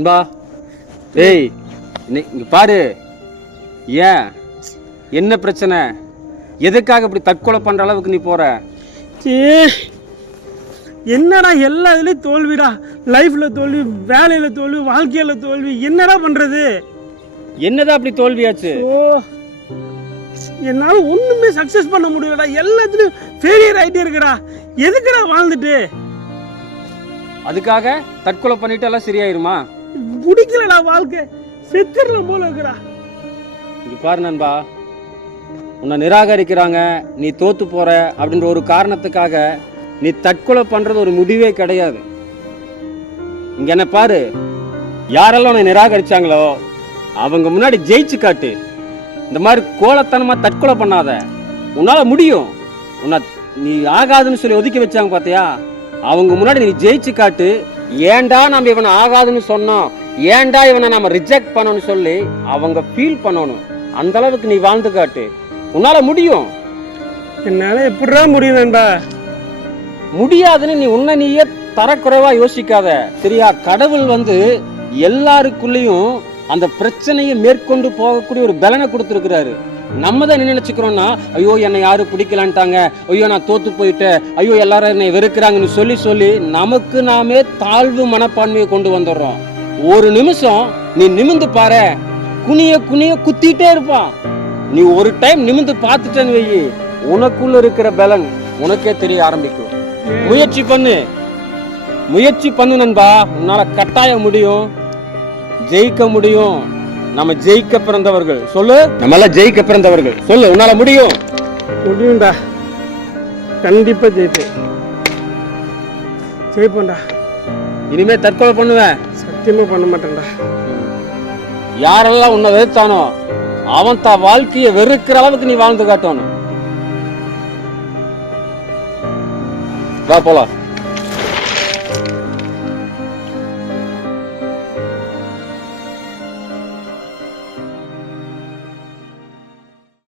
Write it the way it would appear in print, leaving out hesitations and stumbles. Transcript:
நண்பா, ஏய் இங்க பாரு. ஏன், என்ன பிரச்சனை? எதுக்காக இப்படி தற்கொலை பண்ற அளவுக்கு நீ போற? என்னடா எல்லா இதுலயும் தோல்விடா. லைஃப்ல தோல்வி, வேலையில தோல்வி, வாழ்க்கையில தோல்வி. என்னடா பண்றது? என்னதான் அப்படி தோல்வியாச்சு? என்னால ஒண்ணுமே சக்சஸ் பண்ண முடியலடா. எல்லாத்துலயும் ஃபெயிலியர் ஆயிட்டே இருக்குடா. எதுக்குடா வாழ்ந்துட்டு? அதுக்காக தற்கொலை பண்ணிட்டு எல்லாம் சரியாயிருமா? பிடிக்கலடா வாழ்க்கை. செத்துறலாம் போல இருக்குடா. இங்க பாரு நண்பா, உன்னை நிராகரிக்கிறாங்க, நீ தோத்து போற அப்படின்ற ஒரு காரணத்துக்காக நீ தற்கொலை பண்றது ஒரு முடிவே கிடையாது. இங்க என்ன பாரு, யாரெல்லாம் உன்னை நிராகரிச்சாங்களோ அவங்க முன்னாடி ஜெயிச்சு காட்டு. இந்த மாதிரி கோலத்தனமா தற்கொலை பண்ணாத. உன்னால முடியும். உன்னை நீ ஆகாதுன்னு சொல்லி ஒதுக்கி வச்சாங்க பாத்தியா, அவங்க முன்னாடி நீ ஜெயிச்சு காட்டு. ஏன்டா நம்ம இவனை ஆகாதுன்னு சொன்னோம், ஏன்டா இவனை நம்ம ரிஜெக்ட் பண்ணணும்னு சொல்லி அவங்க ஃபீல் பண்ணணும். அந்த அளவுக்கு நீ வாழ்ந்து காட்டு. உன்னால முடியும். என்னால எப்படிடா முடியும்டா? முடியாதுன்னு நீ உன்னை நீயே தரக்குறைவா யோசிக்காத, சரியா? கடவுள் எல்லாருக்குள்ளேயும் அந்த பிரச்சனையை மேற்கொண்டு போகக்கூடிய ஒரு பலனை கொடுத்துருக்கிறாரு. நம்ம தான் என்ன நினைச்சுக்கிறோம்னா, ஐயோ என்னை யாரும் பிடிக்கலான்ட்டாங்க, ஐயோ நான் தோத்து போயிட்டேன், ஐயோ எல்லாரும் என்னை வெறுக்கிறாங்கன்னு சொல்லி சொல்லி நமக்கு நாமே தாழ்வு மனப்பான்மையை கொண்டு வந்துடுறோம். ஒரு நிமிஷம் நீ நிமிந்து பாரு, குனிய குனிய குத்திட்டே இருப்பான். நீ ஒரு டைம் நிமிந்து பார்த்துட்டேன்னு வையி, உனக்குள்ள இருக்கிற பலன் உனக்கே தெரிய ஆரம்பிக்கும். முயற்சி பண்ணு நண்பா. உன்னால கட்டாயம் முடியும், ஜெயிக்க முடியும். நம்ம ஜெயிக்க பிறந்தவர்கள். சொல்லு, நம்ம எல்லாம் ஜெயிக்க பிறந்தவர்கள். சொல்லு, உன்னால முடியும். முடியும்டா, கண்டிப்பா ஜெயிப்பேன். ஜெயிப்பேன்டா. இனிமே தற்கொலை பண்ணுவேன்? சத்தியமா பண்ண மாட்டேன்டா. யாரெல்லாம் உன்னை வெறுத்தானோ அவன் தான் வாழ்க்கையை வெறுக்கிற அளவுக்கு நீ வாழ்ந்து காட்டணும். வா போலாம்.